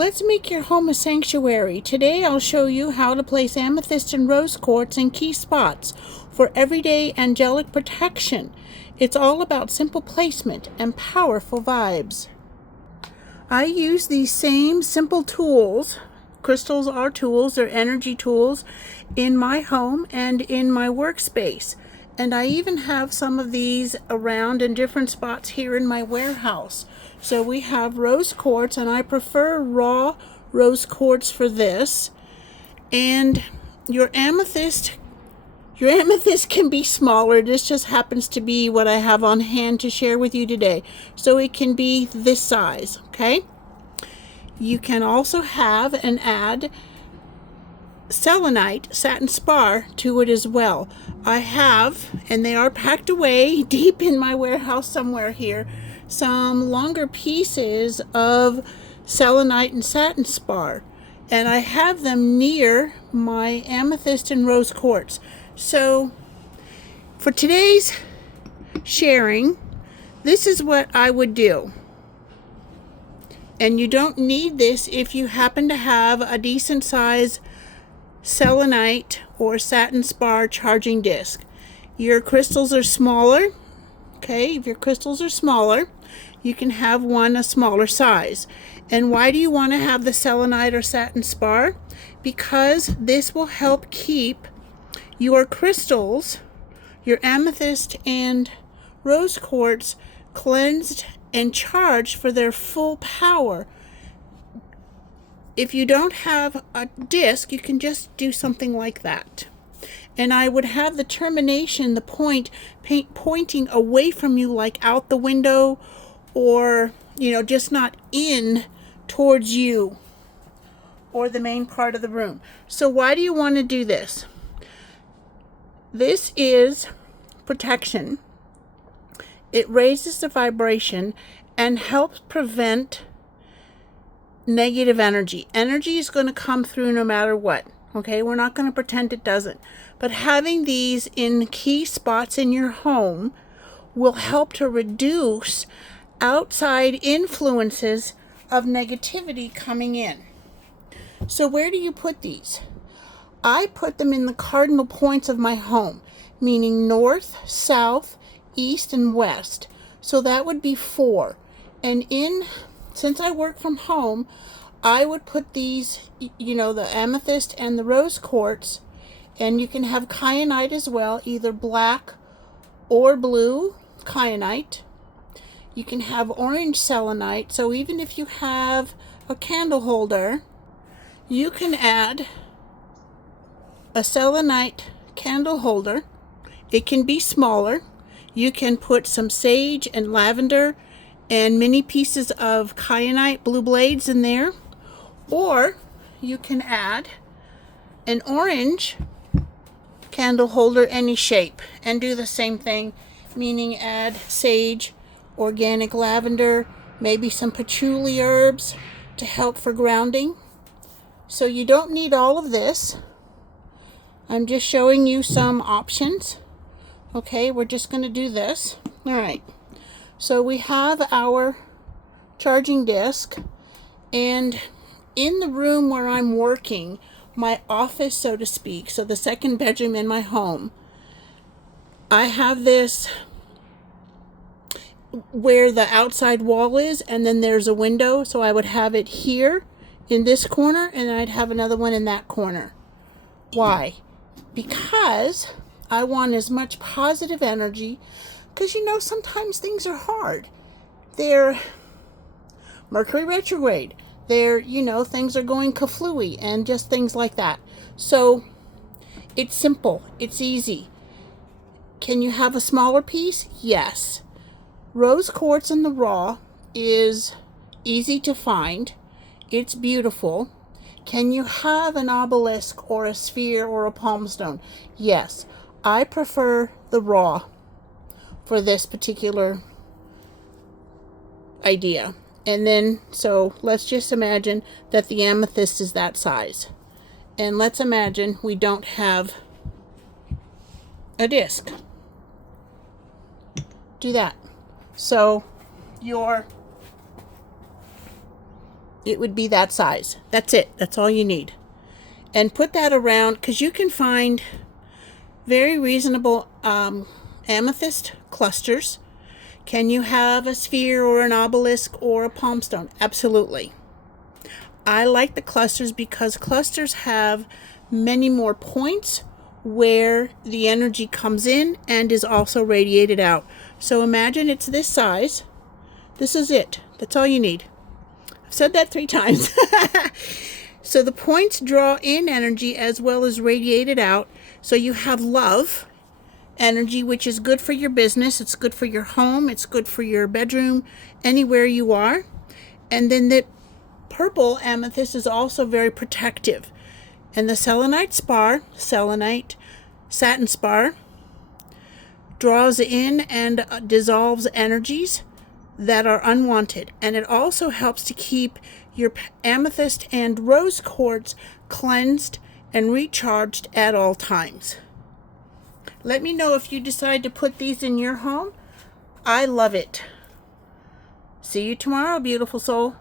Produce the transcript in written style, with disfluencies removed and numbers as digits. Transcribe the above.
Let's make your home a sanctuary. Today I'll show you how to place amethyst and rose quartz in key spots for everyday angelic protection. It's all about simple placement and powerful vibes. I use these same simple tools. Crystals are tools, they're energy tools, in my home and in my workspace. And I even have some of these around in different spots here in my warehouse. So we have rose quartz, and I prefer raw rose quartz for this. And your amethyst can be smaller. This just happens to be what I have on hand to share with you today. So it can be this size, okay? You can also have and add selenite, satin spar, to it as well. I have, and they are packed away deep in my warehouse somewhere here, some longer pieces of selenite and satin spar. And I have them near my amethyst and rose quartz. So for today's sharing, this is what I would do. And you don't need this if you happen to have a decent size selenite or satin spar charging disc. Your crystals are smaller. Okay, if your crystals are smaller, you can have one a smaller size. And why do you want to have the selenite or satin spar? Because this will help keep your crystals, your amethyst and rose quartz, cleansed and charged for their full power. If you don't have a disc, you can just do something like that. And I would have the termination, the point, pointing away from you, like out the window, or, just not in towards you or the main part of the room. So why do you want to do this? This is protection. It raises the vibration and helps prevent negative energy. Energy is going to come through no matter what. Okay, we're not going to pretend it doesn't. But having these in key spots in your home will help to reduce outside influences of negativity coming in. So where do you put these? I put them in the cardinal points of my home, meaning north, south, east, and west. So that would be 4. And since I work from home, I would put these, the amethyst and the rose quartz, and you can have kyanite as well, either black or blue kyanite. You can have orange selenite. So even if you have a candle holder, you can add a selenite candle holder. It can be smaller. You can put some sage and lavender and mini pieces of kyanite blue blades in there. Or you can add an orange candle holder, any shape, and do the same thing, meaning add sage, organic lavender, maybe some patchouli herbs to help for grounding. So you don't need all of this. I'm just showing you some options. Okay, we're just going to do this. All right. So we have our charging disc, and in the room where I'm working, my office, so to speak, so the second bedroom in my home, I have this where the outside wall is, and then there's a window. So I would have it here in this corner, and I'd have another one in that corner. Why? Because I want as much positive energy, because sometimes things are hard. They're Mercury retrograde. They're, things are going kaflooey and just things like that. So it's simple. It's easy. Can you have a smaller piece? Yes. Rose quartz in the raw is easy to find. It's beautiful. Can you have an obelisk or a sphere or a palm stone? Yes. I prefer the raw for this particular idea. And then, so let's just imagine that the amethyst is that size. And let's imagine we don't have a disc. Do that. So your It would be that size. That's it. That's all you need. And put that around, because you can find very reasonable amethyst clusters. Can you have a sphere or an obelisk or a palm stone? Absolutely. I like the clusters because clusters have many more points where the energy comes in and is also radiated out. So imagine it's this size. This is it. That's all you need. I've said that 3 times. So the points draw in energy as well as radiate it out. So you have love energy, which is good for your business. It's good for your home. It's good for your bedroom, anywhere you are. And then the purple amethyst is also very protective. And the selenite satin spar, draws in and dissolves energies that are unwanted. And it also helps to keep your amethyst and rose quartz cleansed and recharged at all times. Let me know if you decide to put these in your home. I love it. See you tomorrow, beautiful soul.